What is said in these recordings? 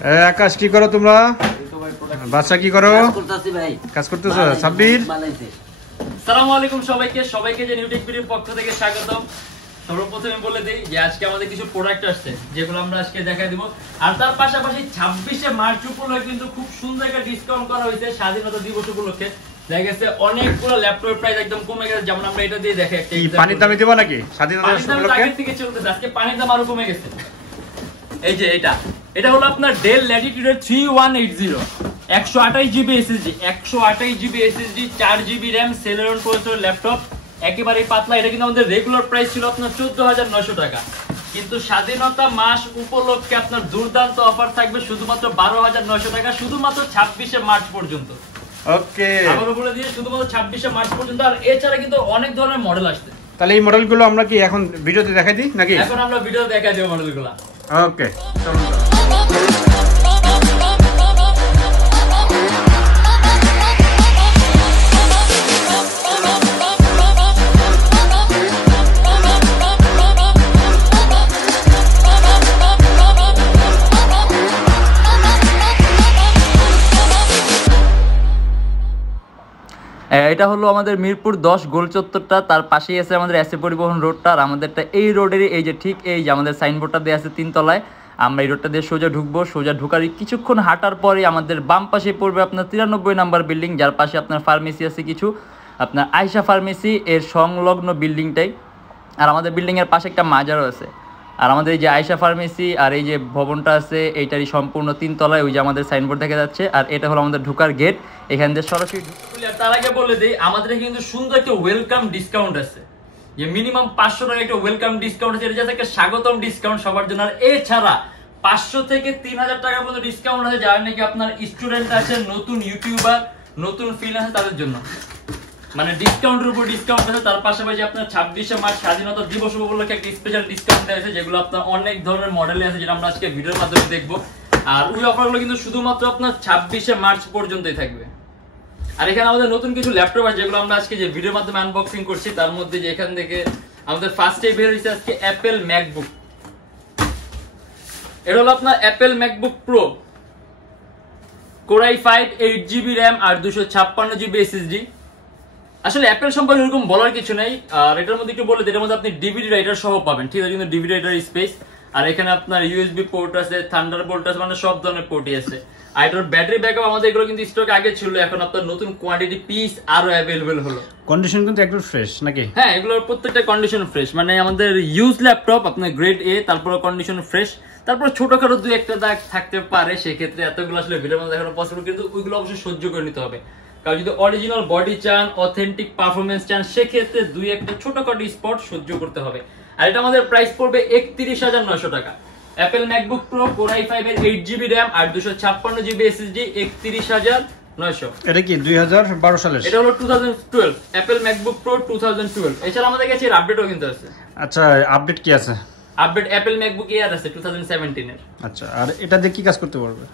আকাশ কি করো তোমরা? বাচ্চা কি করো? কাজ করতেছো? সাব্বির, আসসালামু আলাইকুম সবাইকে যে নিউটেকবিডির পক্ষ থেকে স্বাগতম। সর্বপ্রথমে বলে দিই যে আজকে আমাদের কিছু প্রোডাক্ট আসছে যেগুলো আমরা আজকে দেখাই দিব। আর তার পাশাপাশি 26শে মার্চ উপলক্ষে কিন্তু খুব সুন্দর একটা ডিসকাউন্ট করা হয়েছে স্বাধীনতা দিবস উপলক্ষে। দেখা গেছে অনেকগুলো ল্যাপটপের প্রাইস একদম কমে গেছে। যেমন আমরা এটা দিয়ে দেখাই একটা পানির দামে দিব নাকি স্বাধীনতা দিবস উপলক্ষে? আগে থেকে চলতেছে, আজকে পানির দাম আরো কমে গেছে। এই যে এটা হলো আপনার Dell Latitude 3180 128GB SSD 128GB SSD 4GB RAM Celeron processor laptop, একেবারে পাতলা। এটা কিন্তু আমাদের রেগুলার প্রাইস ছিল আপনার 14900 টাকা, কিন্তু স্বাধীনতা মাস উপলক্ষে আপনার দুর্দান্ত অফার থাকবে শুধুমাত্র 12900 টাকা, শুধুমাত্র 26শে মার্চ পর্যন্ত। ওকে, আবারও বলে দিয়ে শুধুমাত্র 26শে মার্চ পর্যন্ত। আর এছাড়া কিন্তু অনেক ধরনের মডেল আসছে। তাহলে এই মডেলগুলো আমরা কি এখন ভিডিওতে দেখাই দিই নাকি? এখন আমরা ভিডিওতে দেখাই দেব মডেলগুলো। ওকে, এটা হলো আমাদের মিরপুর 10 গোল চত্বরটা, তার পাশেই আছে আমাদের এসে পরিবহন রোডটা। আর আমাদেরটা এই রোডেরই এই যে ঠিক এই যে আমাদের সাইনবোর্ডটা দেওয়া আছে 3 তলায়। আমরা এই রোডটা দিয়ে সোজা ঢুকবো, সোজা ঢুকার কিছুক্ষণ হাঁটার পরে আমাদের বাম পাশে পড়বে আপনার 93 নাম্বার বিল্ডিং, যার পাশে আপনার ফার্মেসি আছে কিছু, আপনার আয়শা ফার্মেসি এর সংলগ্ন বিল্ডিংটাই। আর আমাদের বিল্ডিংয়ের পাশে একটা মাজারও আছে। আর আমাদের এই যে আয়শা ফার্মেসি আর এই যে ভবনটা আছে এইটারই সম্পূর্ণ 3 তলায়, ওই যে আমাদের সাইনবোর্ড দেখা যাচ্ছে। আর এটা হলো আমাদের ঢোকার গেট, এখান দিয়ে সরাসরি। তার আগে বলে দিই আমাদের কিন্তু সুন্দর একটা ওয়েলকাম ডিসকাউন্ট আছে, যে মিনিমাম 500 টাকা একটা ওয়েলকাম ডিসকাউন্ট আছে, এটা একটা স্বাগতম ডিসকাউন্ট সবার জন্য। আর এছাড়া 500 থেকে 3000 টাকা পর্যন্ত ডিসকাউন্ট আছে যারা নাকি আপনার স্টুডেন্ট আছে, নতুন ইউটিউবার, নতুন ফ্রিল্যান্সার তাদের জন্য, মানে ডিসকাউন্টের উপর ডিসকাউন্ট আছে। তার পাশাপাশি আপনার 26শে মার্চ স্বাধীনতা দিবস উপলক্ষে একটা স্পেশাল ডিসকাউন্ট আছে, যেগুলো আপনার অনেক ধরনের মডেলে আছে, যেটা আমরা আজকে ভিডিওর মাধ্যমে দেখবো। আর ওই অফারগুলো কিন্তু শুধুমাত্র আপনার 26শে মার্চ পর্যন্তই থাকবে। আর এখানে আমাদের নতুন কিছু ল্যাপটপ আছে যেগুলো আমরা আজকে যে ভিডিওর মাধ্যমে আনবক্সিং করছি, তার মধ্যে যে এখান থেকে আমাদের ফার্স্টে বের হয়েছে আজকে অ্যাপেল ম্যাকবুক। এটা হলো আপনার Apple MacBook pro, Core i5 8GB RAM আর 256GB SSD। আসলে অ্যাপেল সম্পর্কে এরকম বলার কিছু নাই। আর এটার মধ্যে একটু বলে, এটার মধ্যে আপনি ডিভিডি রাইটার সহ পাবেন, ঠিক আছে, কিন্তু ডিভিডি রাইটার স্পেস। আর এখানে আপনার ইউএসবি পোর্ট আছে, থান্ডারবোল্ট আছে, মানে সব ধরনের পোর্টই আছে। আর এটার ব্যাটারি ব্যাকআপ আমাদের এগুলো কিন্তু স্টক আগে ছিল, এখন আপনার নতুন কোয়ান্টিটি পিস আরো অ্যাভেলেবল হলো। কন্ডিশন কিন্তু একদম ফ্রেশ নাকি? হ্যাঁ, এগুলোর প্রত্যেকটা কন্ডিশন ফ্রেশ, মানে আমাদের ইউজ ল্যাপটপ আপনার গ্রেড এ, তারপর কন্ডিশন ফ্রেশ। তারপর ছোটখাটো 2-1টা দাগ থাকতে পারে, সেক্ষেত্রে এতগুলো আসলে ভিডিওর মধ্যে দেখানো পসিবল, কিন্তু ওইগুলো অবশ্যই সহ্য করে নিতে হবে। কারণ যদি অরিজিনাল বডি চান, অথেন্টিক পারফরমেন্স চান, সেক্ষেত্রে 2-1টা ছোটখাটো স্পট সহ্য করতে হবে। আর এটা আমাদের প্রাইস পড়বে 31,900 টাকা। Apple MacBook pro Core i5 এর 8GB RAM আর 256GB SSD 31,900। এটা কি 2012 সালের? এটা হলো 2012 অ্যাপেল ম্যাকবুক প্রো 2012। এছাড়া আমাদের কাছে এর আপডেটও কিন্তু আছে। আচ্ছা, আপডেট কি আছে? আপডেট অ্যাপেল ম্যাকবুক এয়ার আছে 2017 এর। আচ্ছা, আর এটা দিয়ে কি কাজ করতে পারবে?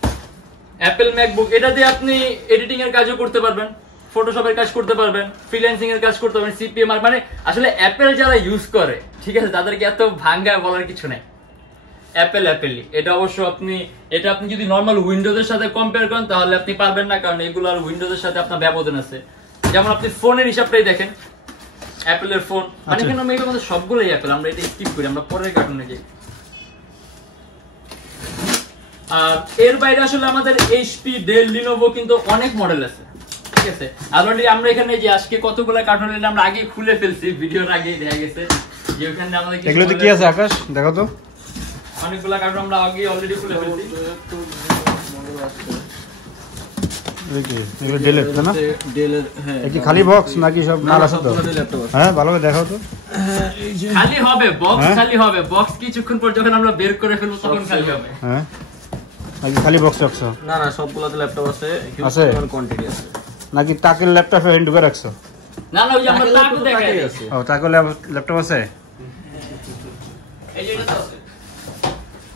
অ্যাপেল ম্যাকবুক এটা দিয়ে আপনি এডিটিং এর কাজও করতে পারবেন, ফটোশপের কাজ করতে পারবেন, ফ্রিল্যান্সিং এর কাজ করতে পারবেন, সিপিএম, মানে আসলে অ্যাপেল যারা ইউজ করে, ঠিক আছে, তাদেরকে এত ভাঙ্গা বলার কিছু নাই। অ্যাপেলই এটা অবশ্য এটা আপনি যদি নরমাল উইন্ডোজের সাথে কম্পেয়ার করেন তাহলে আপনি পারবেন না, কারণ এগুলো আর উইন্ডোজের সাথে আপনার ব্যবধান আছে। যেমন আপনি ফোনের হিসাবটাই দেখেন, অ্যাপেলের ফোন, মানে এখানে আমরা আমাদের সবগুলোই অ্যাপেল, আমরা এটা স্কিপ করি, আমরা পরের কার্টুনে যাই। আর এর বাইরে আসলে আমাদের এইচপি, ডেল, লিনোভো কিন্তু অনেক মডেল আছে, ঠিক আছে। অলরেডি আমরা এখানে যে আজকে কতগুলো কার্টুন আমরা আগে খুলে ফেলছি, ভিডিওর আগে দেখা গেছে যে ওখানে আমাদের এগুলোতে কি আছে আকাশ দেখো তো। অনেকগুলো কার্টুন আমরা আগে অলরেডি খুলে ফেলছি। এগুলো ডেলের না? ডেলের, হ্যাঁ। এটা খালি বক্স নাকি সব মাল আছে তো? হ্যাঁ, ভালোভাবে দেখাও তো। খালি হবে বক্স, খালি হবে বক্স, কিছুক্ষণ পর যখন আমরা বের করে ফেলবো তখন খালি হবে। হ্যাঁ, নাকি খালি বক্স রাখছো? না না, সবগুলোতে ল্যাপটপ আছে, আছে কোয়ান্টিটি আছে। নাকি টাকের ল্যাপটপে হ্যান্ড ঢুকে রাখছো? না না, ওই যে আমরা টাকও দেখাই আছে। ও, টাকের ল্যাপটপ আছে, এই যে এটা আছে।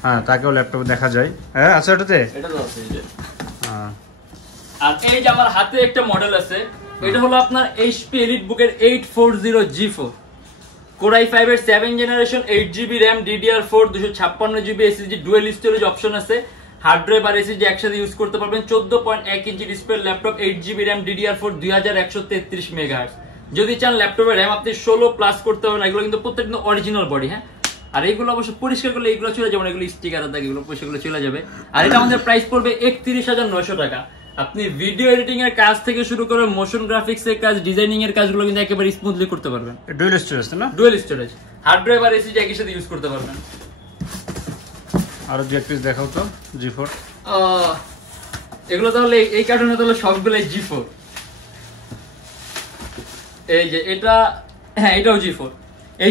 হ্যাঁ, টাকেও ল্যাপটপ দেখা যায়। হ্যাঁ, আছে ওটাতে, এটা তো আছে, এই যে। হ্যাঁ। আর এই যে আমার হাতে একটা মডেল আছে, এটা হলো আপনার HP EliteBook এর 840G4 Core i5 এর 7 generation 8GB RAM DDR4 256GB SSD dual storage option আছে। হার্ড ড্রাইভ আর এসএসডি একসাথে ইউজ করতে পারবেন। 14.1 inch display laptop, 8GB RAM, DDR4, 2133 megahertz. যদি চান ল্যাপটপের RAM আপনি 16 প্লাস করতে পারবেন। এগুলো কিন্তু প্রত্যেকটা অরিজিনাল বডি, হ্যাঁ। আর এইগুলো অবশ্য পরিষ্কার করলে এগুলো চলে যাবে, এগুলো স্টিকার আছে, এগুলো পরিষ্কার করলে চলে যাবে। আর এটা আমাদের প্রাইস পড়বে 31,900 টাকা। আপনি ভিডিও এডিটিং এর কাজ থেকে শুরু করে মোশন গ্রাফিক্স এর কাজ, ডিজাইনিং এর কাজগুলো কিন্তু একেবারে স্মুথলি করতে পারবেন। ডুয়াল স্টোরেজ না? ডুয়াল স্টোরেজ, হার্ড ড্রাইভ আর এসএসডি একই সাথে ইউজ করতে পারবেন। আর দুই এক পিস দেখাও তো G4। এগুলো তাহলে এই কার্টুনে তাহলে সবগুলাই G4। এই যে এটা, হ্যাঁ এটাও G4,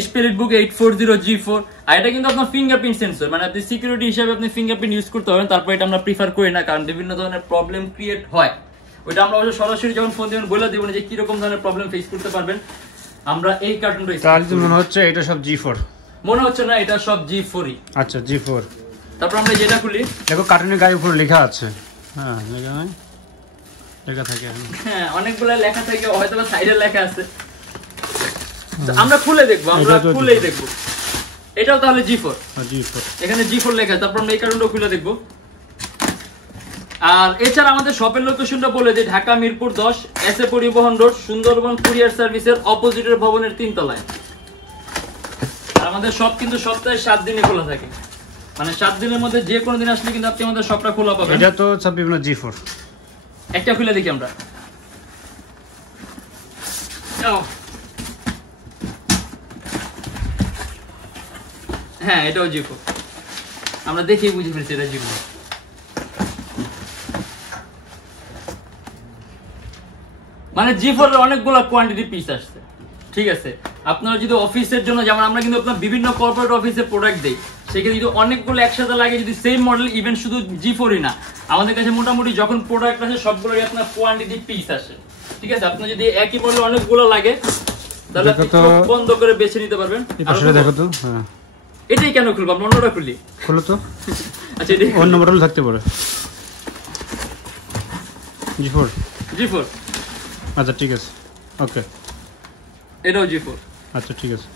HP EliteBook 840 G4। আর এটা কিন্তু আপনার ফিঙ্গারপ্রিন্ট সেন্সর, মানে আপনি সিকিউরিটি হিসেবে আপনি ফিঙ্গারপ্রিন্ট ইউজ করতে পারবেন। তারপর এটা আমরা প্রিফার করি না, কারণ বিভিন্ন ধরনের প্রবলেম ক্রিয়েট হয়। ওইটা আমরা অবশ্য সরাসরি যখন ফোন দিবেন বলে দিব না যে কি রকম ধরনের প্রবলেম ফেস করতে পারবেন। আমরা এই কার্টুনটা তাহলে মনে হচ্ছে এটা সব G4, মনে হচ্ছে না, এটা সব G4ই। আচ্ছা G4। তারপর আমরা যেটা খুলি, দেখো কার্টুনের গায়ে উপরে লেখা আছে। হ্যাঁ লেখা থাকে, হ্যাঁ অনেকগুলো লেখা থাকে, হয়তো বা সাইডে লেখা আছে। আমরা খুলে দেখবো, আমরা খুলেই দেখবো। এটাও তাহলে G4, এখানে G4 লেখা। তারপর আমরা এই কার্টুনটা খুলে দেখবো। আর এছাড়া আমাদের শপের লোকেশনটা বলে দিই, ঢাকা মিরপুর 10, এসএ পরিবহন রোড, সুন্দরবন কুরিয়ার সার্ভিসের অপোজিটের ভবনের 3 তলায়। আর আমাদের শপ কিন্তু সপ্তাহে 7 দিনই খোলা থাকে, মানে 7 দিনের মধ্যে যে কোনো দিন আসলে কিন্তু আপনি আমাদের শপটা খোলা পাবেন। এটা তো সব বিভিন্ন G4। একটা খুলে দেখি আমরা। হ্যাঁ এটাও G4, আমরা দেখেই বুঝে ফেলছি এটা G4। মানে G4 এর অনেকগুলো কোয়ান্টিটি পিস আসছে, ঠিক আছে। আপনারা যদি অফিসের জন্য, যেমন আমরা কিন্তু আপনার বিভিন্ন কর্পোরেট অফিসে প্রোডাক্ট দেই, সেখানে যদি অনেকগুলো একসাথে লাগে, যদি সেম মডেল, ইভেন শুধু G4ই না, আমাদের কাছে মোটামুটি যখন প্রোডাক্ট আসে সবগুলোরই আপনার কোয়ান্টিটি পিস আসে, ঠিক আছে। আপনার যদি একই মডেল অনেকগুলো লাগে তাহলে আপনি চোখ বন্ধ করে বেছে নিতে পারবেন। আসলে দেখো তো, হ্যাঁ এটাই কেন খুলবো, আমরা অন্যটা খুলি। খুলো তো। আচ্ছা এটাই অন্য মডেল থাকতে পারে। G4। আচ্ছা ঠিক আছে, ওকে। এটাও G4। আচ্ছা ঠিক আছে।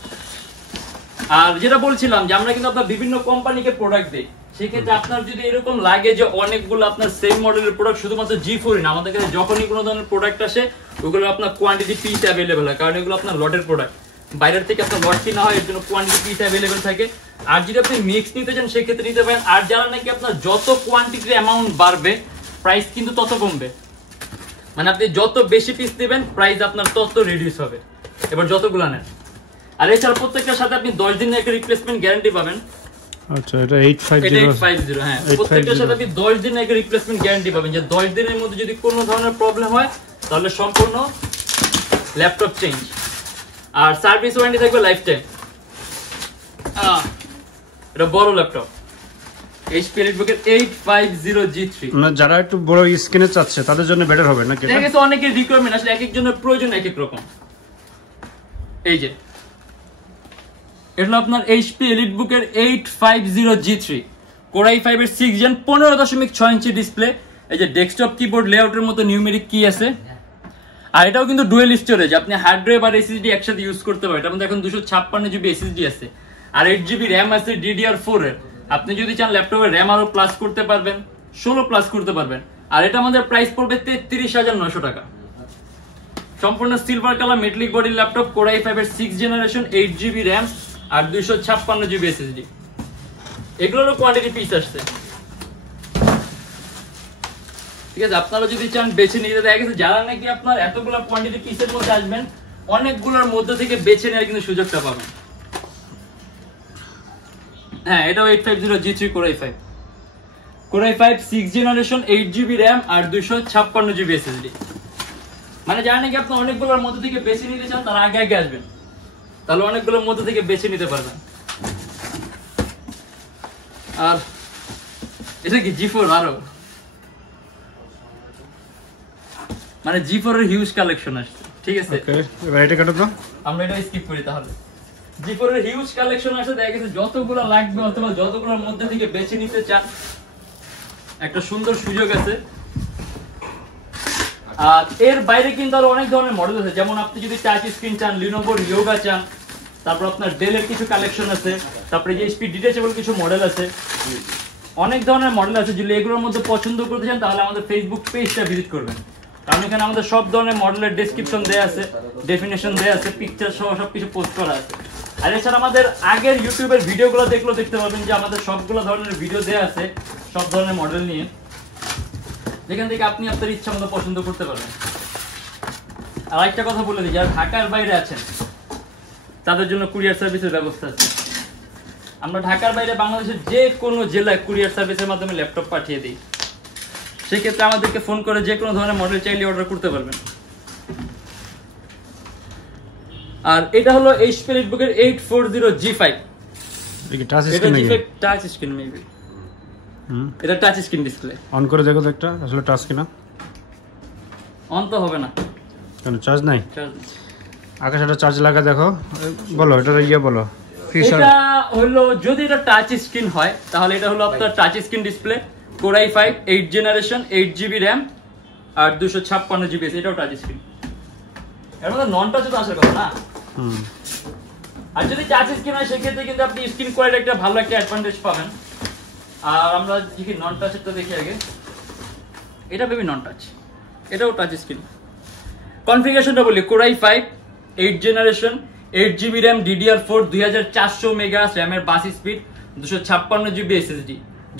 আর যেটা বলছিলাম যে আমরা কিন্তু আপনার বিভিন্ন কোম্পানিকে প্রোডাক্ট দেই, সেক্ষেত্রে আপনার যদি এরকম লাগে যে অনেকগুলো আপনার সেম মডেলের প্রোডাক্ট, শুধুমাত্র G4ই না, আমাদের কাছে যখনই কোনো ধরনের প্রোডাক্ট আসে ওগুলো আপনার কোয়ান্টিটি পিস অ্যাভেলেবেল হয়, কারণ এগুলো আপনার লটের প্রোডাক্ট, বাইরের থেকে আপনার লট কিনা হয়, এর জন্য কোয়ান্টিটি পিস অ্যাভেলেবেল থাকে। আর যদি আপনি মিক্স নিতে চান সেক্ষেত্রে নিতে পারেন। আর যারা নাকি আপনার যত কোয়ান্টিটির অ্যামাউন্ট বাড়বে প্রাইস কিন্তু তত কমবে, মানে আপনি যত বেশি পিস নেবেন প্রাইস আপনার তত রিডিউস হবে, এবার যতগুলো নেন। আর এছাড়া প্রত্যেকটার সাথে আপনি 10 দিনের একটা রিপ্লেসমেন্ট গ্যারান্টি পাবেন। আচ্ছা এটা 850, হ্যাঁ প্রত্যেকটার সাথে আপনি 10 দিনের একটা রিপ্লেসমেন্ট গ্যারান্টি পাবেন, যে 10 দিনের মধ্যে যদি কোনো ধরনের প্রবলেম হয় তাহলে সম্পূর্ণ ল্যাপটপ চেঞ্জ। আর সার্ভিস ওয়ারেন্টি থাকবে লাইফ টাইম। এটা বড় ল্যাপটপ, HP EliteBook 850 G3। মানে যারা একটু বড় স্ক্রিনে চাচ্ছে তাদের জন্য বেটার হবে নাকি? দেখে তো অনেকের রিকোয়ারমেন্ট আসলে এক একজনের প্রয়োজন এক এক রকম। এই যে এটা আপনার HP EliteBook 850 G3, Core i5 এর 6 Gen, 15.6 ইঞ্চি ডিসপ্লে। এই যে ডেস্কটপ কিবোর্ড লেআউটের মতো নিউমেরিক কি আছে। আর এটাও কিন্তু ডুয়েল স্টোরেজ, আপনি হার্ড ড্রাইভ আর এসএসডি একসাথে ইউজ করতে পারেন। এটার মধ্যে এখন 256GB SSD আছে, আর 8GB RAM আছে DDR4 এর। আপনি যদি চান ল্যাপটপে RAM আরো প্লাস করতে পারবেন, 16 প্লাস করতে পারবেন। আর এটা আমাদের প্রাইস পড়বে 33,900 টাকা। সম্পূর্ণ silver colour metallic body laptop, Core i5 এর 6 জেনারেশন, 8GB RAM আর 256GB SSD। এগুলোরও কোয়ান্টিটি পিস আসছে, ঠিক আছে। আপনারা যদি চান বেছে নিতে, দেখা গেছে যারা নাকি আপনার এতগুলো কোয়ান্টিটি পিসের মধ্যে আসবেন, অনেকগুলোর মধ্যে থেকে বেছে নেওয়ার কিন্তু সুযোগটা পাবেন। হ্যাঁ এটাও 850 G3 Core i5 6 generation, 8GB RAM আর 256GB SSD। মানে যারা নাকি আপনি অনেকগুলোর মধ্যে থেকে বেছে নিতে চান তারা আগে আগে আসবেন, তাহলে অনেকগুলোর মধ্যে থেকে বেছে নিতে পারবেন। আর এটা কি G4 আরো, মানে G4 এর হিউজ কালেকশন আসছে, ঠিক আছে। ওকে এবার এটা কাটো তো, আমরা এটা স্কিপ করি তাহলে। G4 এর হিউজ কালেকশন আসছে, দেখা গেছে যতগুলো লাগবে অথবা যতগুলোর মধ্যে থেকে বেছে নিতে চান একটা সুন্দর সুযোগ আছে। আর এর বাইরে কিন্তু আরো অনেক ধরনের মডেল আছে, যেমন আপনি যদি টাচ স্ক্রিন চান, লিনোভোর ইয়োগা চান, তারপর আপনার ডেলের কিছু কালেকশন আছে, তারপরে যে HP ডিটাচেবল কিছু মডেল আছে। অনেক ধরনের মডেল আছে, যদি এগুলোর মধ্যে পছন্দ করতে চান তাহলে আমাদের ফেসবুক পেজটা ভিজিট করবেন, কারণ এখানে আমাদের সব ধরনের মডেলের ডেসক্রিপশন দেয়া আছে, ডেফিনেশন দেয়া আছে, পিকচার সহ সবকিছু পোস্ট করা আছে। আর এছাড়া আমাদের আগের ইউটিউবের ভিডিওগুলো দেখলেও দেখতে পাবেন যে আমাদের সবগুলো ধরনের ভিডিও দেয়া আছে সব ধরনের মডেল নিয়ে, যেখান থেকে আপনি আপনার ইচ্ছা মতো পছন্দ করতে পারবেন। আর একটা কথা বলে দিই, যারা ঢাকার বাইরে আছেন তাদের জন্য কুরিয়ার সার্ভিসের ব্যবস্থা আছে। আমরা ঢাকার বাইরে বাংলাদেশের যে কোনো জেলায় কুরিয়ার সার্ভিসের মাধ্যমে ল্যাপটপ পাঠিয়ে দিই। সেক্ষেত্রে আমাদেরকে ফোন করে যে কোনো ধরনের মডেল চাইলে অর্ডার করতে পারবেন। আর এটা হলো HP Netbook-এর 840G5। এটা টাচ স্ক্রিন নাকি? Touch screen maybe. এটা টাচ স্ক্রিন ডিসপ্লে। অন করে দেখো তো একটা, আসলে টাচ কিনা। অন তো হবে না, কেন চার্জ নাই? চার্জ নেই। আকাশ একটা চার্জ লাগা দেখো, বলো এটা ইয়ে বলো। এটা হলো যদি এটা টাচ স্ক্রিন হয় তাহলে এটা হলো আপনার touch screen display, Core i5 8 generation, 8GB RAM আর 256GB, এটাও টাচ স্ক্রিন। এর মধ্যে নন টাচ তো আসার কথা না। আর যদি টাচ স্ক্রিন হয় সেক্ষেত্রে কিন্তু আপনি স্ক্রিন কোয়ালিটি একটা ভালো একটা অ্যাডভান্টেজ পাবেন। আর আমরা যদি নন টাচেরটা দেখি আগে, এটা বেবি নন টাচ, এটাও টাচ স্ক্রিন। কনফিগারেশনটা বলি, Core i5 8 generation, 8GB RAM, DDR4, 2400 megahertz র্যামের বাস স্পিড, 256GB SSD।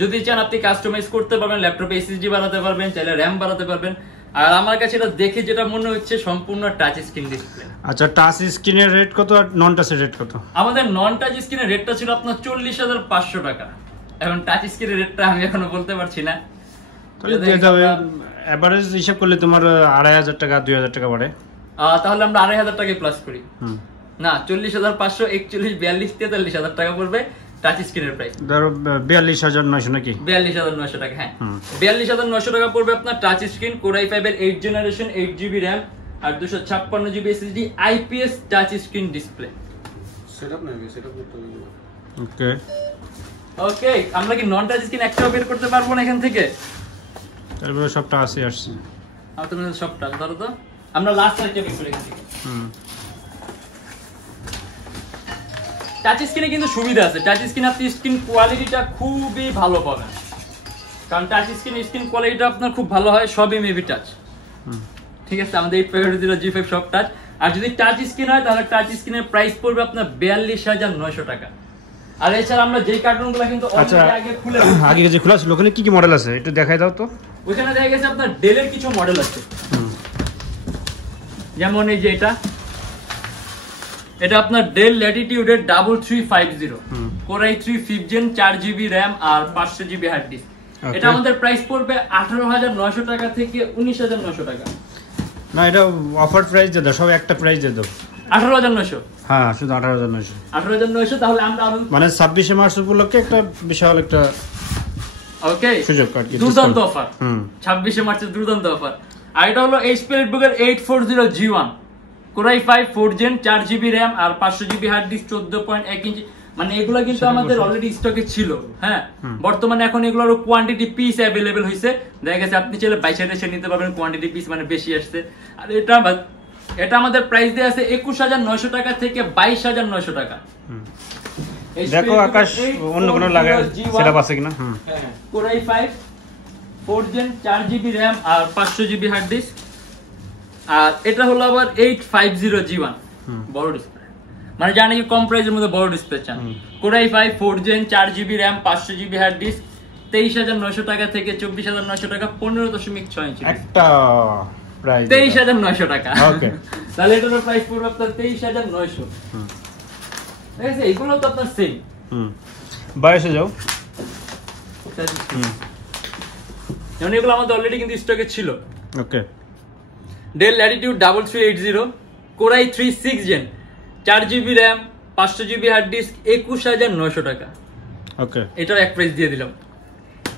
যদি চান আপনি কাস্টমাইজ করতে পারবেন, ল্যাপটপে SSD বাড়াতে পারবেন, চাইলে র্যাম বাড়াতে পারবেন। আর আমার কাছে এটা দেখে যেটা মনে হচ্ছে সম্পূর্ণ টাচ স্ক্রিন ডিসপ্লে। আচ্ছা, টাচ স্ক্রিনের রেট কত আর নন টাচের রেট কত? আমাদের নন টাচ স্ক্রিনের রেটটা ছিল আপনার 40,500 টাকা। এখন টাচ স্ক্রিনের রেটটা আমি এখনো বলতে পারছি না। তাহলে দিয়ে যাবে এভারেজ হিসাব করলে তোমার 2,500 টাকা 2,000 টাকা পড়ে। তাহলে আমরা 2,500 টাকা প্লাস করি। না, 40,500 41 42 43,000 টাকা পড়বে টাচ স্ক্রিনের প্রাইস। ধরো 42,900 নাকি? 42,900 টাকা, হ্যাঁ 42,900 টাকা পড়বে আপনার টাচ স্ক্রিন, Core i5 এর 8 জেনারেশন, 8GB RAM আর 256GB SSD, IPS touch screen display. Setup নাকি? সেটআপ করতে হবে। ওকে ওকে, আমরা কি নন টাচ স্ক্রিন একটাও বের করতে পারবো না এখান থেকে? তারপরে সবটা আসছে। তোমাদের সব টাচ ধরো তো, আমরা লাস্ট একটা বের করে রেখেছি। টাচ স্ক্রিনে কিন্তু সুবিধা আছে, টাচ স্ক্রিনে আপনি স্ক্রিন কোয়ালিটিটা খুবই ভালো পাবেন, কারণ টাচ স্ক্রিন কোয়ালিটিটা আপনার খুব ভালো হয়, সবই মেবি টাচ। ঠিক আছে, আমাদের 840G5 সব টাচ। আর যদি টাচ স্ক্রিন হয় তাহলে টাচ স্ক্রিনের প্রাইস পড়বে আপনার 42,900 টাকা। আর এছাড়া আমরা যেই কার্টুনগুলো কিন্তু অলরেডি আগে খুলে আগে যে খোলা ছিল, ওখানে কি কি মডেল আছে একটু দেখাই দাও তো। ওখানে দেখা গেছে আপনার ডেলের কিছু মডেল আছে, যেমন এই যে এটা আপনার ডেল ল্যাটিটিউডের 3350, Core i3 5th Gen, 4GB RAM আর 500GB হার্ড ডিস্ক। এটা আমাদের প্রাইস পড়বে 18,900 টাকা থেকে 19,900 টাকা। না, এটা অফার প্রাইস দিয়ে দাও, সব একটা প্রাইস দিয়ে দাও। 18,900? হ্যাঁ, শুধু 18,900। 18,900। তাহলে আমরা মানে 26শে মার্চ উপলক্ষে একটা বিশাল একটা ওকে সুযোগ আর কি, দুর্দান্ত অফার। 26শে মার্চের দুর্দান্ত অফার। আর এটা হলো HP Netbook-এর 840G1, Core i5 4th Gen, 4GB RAM আর 500GB হার্ড ডিস্ক, 14.1 ইঞ্চি। মানে এগুলা কিন্তু আমাদের অলরেডি স্টকে ছিল, হ্যাঁ। বর্তমানে এখন এগুলোর কোয়ান্টিটি পিস অ্যাভেলেবেল হইছে, দেখা গেছে আপনি চাইলে 22,000 নিতে পারবেন, কোয়ান্টিটি পিস মানে বেশি আসছে। আর এটা আমাদের প্রাইস দেয়া আছে 21,900 টাকা থেকে 22,900 টাকা। দেখো আকাশ অন্য কোনো লাগে সেটআপ আছে কিনা। Core i5 4th Gen, 4GB RAM আর 500GB হার্ড ডিস্ক। আর এটা হলো আবার 850G1, বড় ডিসপ্লে, মানে জানি কি কম প্রাইসের মধ্যে বড় ডিসপ্লে চান। Core i5 4th Gen, 4GB RAM, 500GB hard disk, 23,900 টাকা থেকে 24,900 টাকা, 15.6 ইঞ্চি একটা প্রাইস 23,900 টাকা। ওকে, তাহলে এটার প্রাইস পড়বে আপনার 23,900। ঠিক আছে, এগুলো তো আপনার সেম। 22 যাও। যেমন এগুলো আমাদের অলরেডি কিন্তু স্টকে ছিল। Okay, Dell latitude 3380, Core i3 6th Gen, 4GB RAM, 500GB hard disk, 21,900 টাকা। ওকে, এটার এক প্রাইস দিয়ে দিলাম,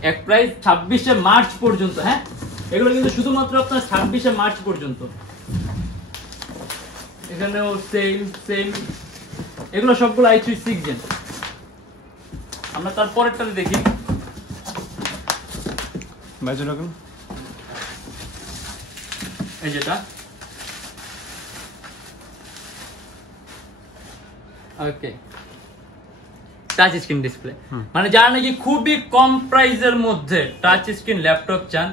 এক প্রাইস 26শে মার্চ পর্যন্ত। হ্যাঁ, এগুলো কিন্তু শুধুমাত্র আপনার 26শে মার্চ পর্যন্ত। এখানেও সেম এগুলো সবগুলো i3 6th Gen। আমরা তারপরেরটাতে দেখি। বাজে রকম এই যেটা ওকে, টাচ স্ক্রিন ডিসপ্লে, মানে যারা নাকি খুবই কম প্রাইসের মধ্যে টাচ স্ক্রিন ল্যাপটপ চান,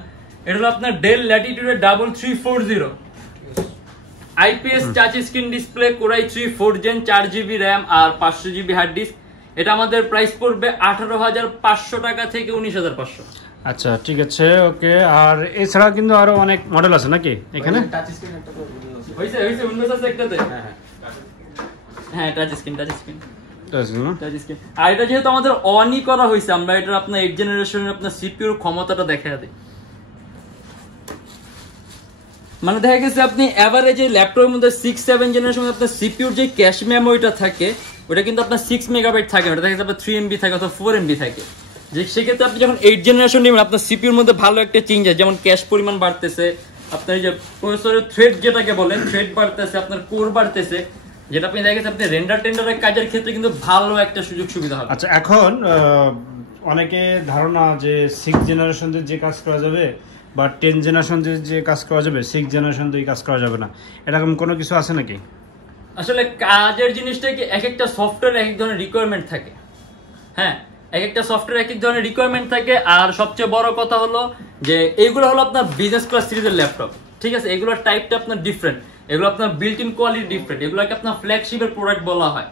এটা হলো আপনার Dell latitude 3340 IPS touch screen display, core i 3 4 gen, 4GB RAM আর 500GB হার্ড ডিস্ক। এটা আমাদের প্রাইস পড়বে 18,500 টাকা থেকে 19,500। আচ্ছা ঠিক আছে, ওকে। আর এছাড়া কিন্তু আরো অনেক মডেল আছে নাকি এখানে? টাচ স্ক্রিন একটা তো হইছে উইন্ডোজ আছে একটাতে। হ্যাঁ টাচ স্ক্রিন আর এটা যেহেতু আমাদের অনই করা হয়েছে, আমরা এটা আপনার 8 জেনারেশনের আপনার সিপিইউর ক্ষমতাটা দেখায় দিই। মানে দেখা গেছে আপনি এভারেজে ল্যাপটপের মধ্যে 6-7 জেনারেশন আপনার সিপিইউর যে ক্যাশ মেমোরিটা থাকে ওটা কিন্তু আপনার 6 মেগাবাইট থাকে, ওটা দেখা গেছে আপনার 3 MB থাকে অথবা 4 MB থাকে। যে সেক্ষেত্রে আপনি যখন 8 জেনারেশন নেবেন আপনার সিপিইউর মধ্যে ভালো একটা চেঞ্জ আছে, যেমন ক্যাশ পরিমাণ বাড়তেছে, আপনার এই যে প্রসেসরের থ্রেড যেটাকে বলেন থ্রেড বাড়তেছে, আপনার কোর বাড়তেছে, যেটা আপনি দেখা গেছে আপনি রেন্ডার টেন্ডারের কাজের ক্ষেত্রে কিন্তু ভালো একটা সুযোগ সুবিধা হবে। আচ্ছা এখন অনেকে ধারণা যে 6 জেনারেশন যে কাজ করা যাবে বা 10 জেনারেশন যে কাজ করা যাবে, 6 জেনারেশন দিয়ে কাজ করা যাবে না, এরকম কোনো কিছু আছে নাকি? আসলে কাজের জিনিসটা কি এক একটা সফটওয়্যার এক ধরনের রিকোয়ারমেন্ট থাকে, হ্যাঁ এক একটা সফটওয়্যার এক এক ধরনের রিকোয়ারমেন্ট থাকে। আর সবচেয়ে বড় কথা হলো যে এইগুলো হলো আপনার বিজনেস ক্লাস সিরিজের ল্যাপটপ, ঠিক আছে, এগুলোর টাইপটা আপনার ডিফারেন্ট, এগুলো আপনার বিল্ট ইন কোয়ালিটি ডিফারেন্ট, এগুলোকে আপনার ফ্ল্যাগশিপের প্রোডাক্ট বলা হয়।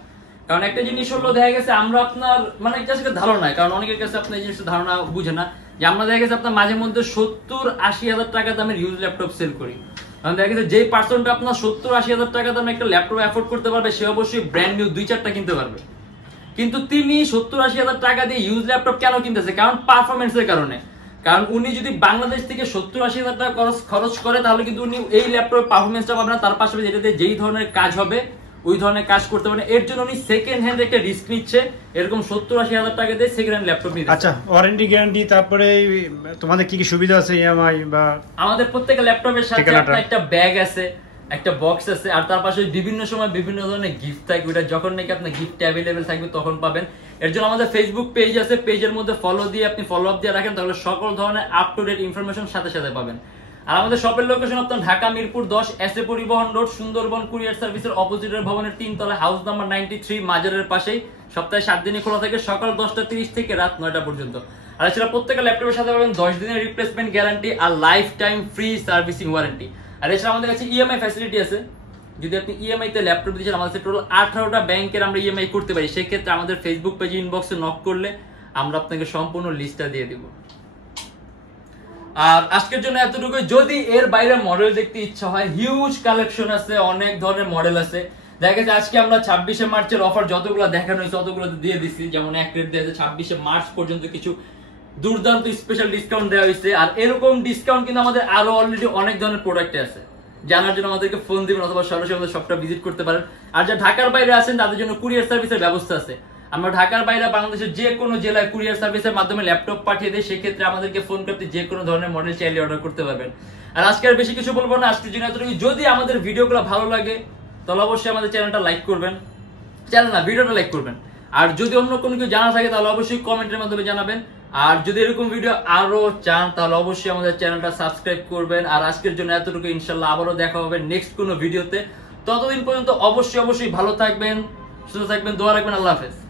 কারণ একটা জিনিস হলো দেখা গেছে আমরা আপনার মানে জাস্ট ধারণা, কারণ অনেকের কাছে আপনার এই জিনিসটা ধারণা বুঝে না যে আমরা দেখা গেছে আপনার মাঝে মধ্যে 70-80 হাজার টাকা দামের ইউজ ল্যাপটপ সেল করি। কারণ দেখা গেছে যেই পার্সনটা আপনার 70-80 হাজার টাকা দামে একটা ল্যাপটপ অ্যাফোর্ড করতে পারবে সে অবশ্যই ব্র্যান্ড নিউ 2-4টা কিনতে পারবে, কিন্তু তিনি 70-80 হাজার টাকা দিয়ে ইউজ ল্যাপটপ কেন কিনতেছে? কারণ পারফরমেন্সের কারণে। কারণ উনি যদি বাংলাদেশ থেকে 70-80 হাজার টাকা খরচ করে তাহলে কিন্তু উনি এই ল্যাপটপের পারফরমেন্সটা পাবে না, তার পাশাপাশি যেটাতে যেই ধরনের কাজ হবে ওই ধরনের কাজ করতে পারে। এর জন্য উনি সেকেন্ড হ্যান্ড একটা রিস্ক নিচ্ছে, এরকম 70-80 হাজার টাকা দিয়ে সেকেন্ড হ্যান্ড ল্যাপটপ নিতে। আচ্ছা ওয়ারেন্টি গ্যারান্টি, তারপরে তোমাদের কি কি সুবিধা আছে ইএমআই বা? আমাদের প্রত্যেকটা ল্যাপটপের সাথে একটা ব্যাগ আছে, একটা বক্স আছে, আর তার পাশে বিভিন্ন সময় বিভিন্ন ধরনের গিফট থাকে, ওটা যখন নাকি আপনার গিফট অ্যাভেলেবেল থাকবে তখন পাবেন। এর জন্য আমাদের ফেসবুক পেজ আছে, পেজের মধ্যে ফলো দিয়ে আপনি ফলো আপ দিয়ে রাখেন, তাহলে সকল ধরনের আপ টু ডেট ইনফরমেশন সাথে সাথে পাবেন। আর আমাদের শপের লোকেশন আপনার ঢাকা মিরপুর 10 এসএ পরিবহন রোড, সুন্দরবন কুরিয়ার সার্ভিসের অপোজিটের ভবনের 3 তলা, হাউস নাম্বার 93, মাজারের পাশেই। সপ্তাহে 7 দিনই খোলা থাকে, সকাল 10:30 থেকে রাত 9টা পর্যন্ত। আর এছাড়া প্রত্যেকটা ল্যাপটপের সাথে পাবেন 10 দিনের রিপ্লেসমেন্ট গ্যারান্টি আর life time free servicing warranty. আর এছাড়া আমাদের কাছে ইএমআই ফ্যাসিলিটি আছে, যদি আপনি ইএমআই তে ল্যাপটপ দিচ্ছেন আমাদের কাছে টোটাল 18টা ব্যাংকের আমরা ইএমআই করতে পারি, সেক্ষেত্রে আমাদের ফেসবুক পেজে ইনবক্সে নক করলে আমরা আপনাকে সম্পূর্ণ লিস্টটা দিয়ে দিব। আর আজকের জন্য এতটুকু। যদি এর বাইরে মডেল দেখতে ইচ্ছা হয়, হিউজ কালেকশন আছে, অনেক ধরনের মডেল আছে। দেখা গেছে আজকে আমরা 26শে মার্চের অফার যতগুলো দেখানো হয়েছে ততগুলো দিয়ে দিচ্ছি, যেমন এক রেট দিয়েছে 26শে মার্চ পর্যন্ত কিছু দুর্দান্ত স্পেশাল ডিসকাউন্ট দেওয়া হয়েছে। আর এরকম ডিসকাউন্ট কিন্তু আমাদের আরো অলরেডি অনেক ধরনের প্রোডাক্টে আছে, জানার জন্য আমাদেরকে ফোন দিবেন অথবা সরাসরি আমাদের শপটা ভিজিট করতে পারেন। আর যারা ঢাকার বাইরে আছেন তাদের জন্য কুরিয়ার সার্ভিসের ব্যবস্থা আছে, আমরা ঢাকার বাইরে বাংলাদেশের যে কোনো জেলায় কুরিয়ার সার্ভিসের মাধ্যমে ল্যাপটপ পাঠিয়ে দেয়, সেক্ষেত্রে আমাদেরকে ফোন করতে যে কোনো ধরনের মডেল চাইলে অর্ডার করতে পারবেন। আর আজকে আর বেশি কিছু বলবো না, আজকের জন্য এতটুকু। যদি আমাদের ভিডিওগুলো ভালো লাগে তাহলে অবশ্যই আমাদের চ্যানেলটা লাইক করবেন, ভিডিওটা লাইক করবেন। আর যদি অন্য কোনো কিছু জানা থাকে তাহলে অবশ্যই কমেন্টের মাধ্যমে জানাবেন। আর যদি এরকম ভিডিও আরো চান তাহলে অবশ্যই আমাদের চ্যানেলটা সাবস্ক্রাইব করবেন। আর আজকের জন্য এতটুকু, ইনশাল্লাহ আবারও দেখা হবে নেক্সট কোনো ভিডিওতে। ততদিন পর্যন্ত অবশ্যই ভালো থাকবেন, সুস্থ থাকবেন, দোয়া রাখবেন। আল্লাহ হাফেজ।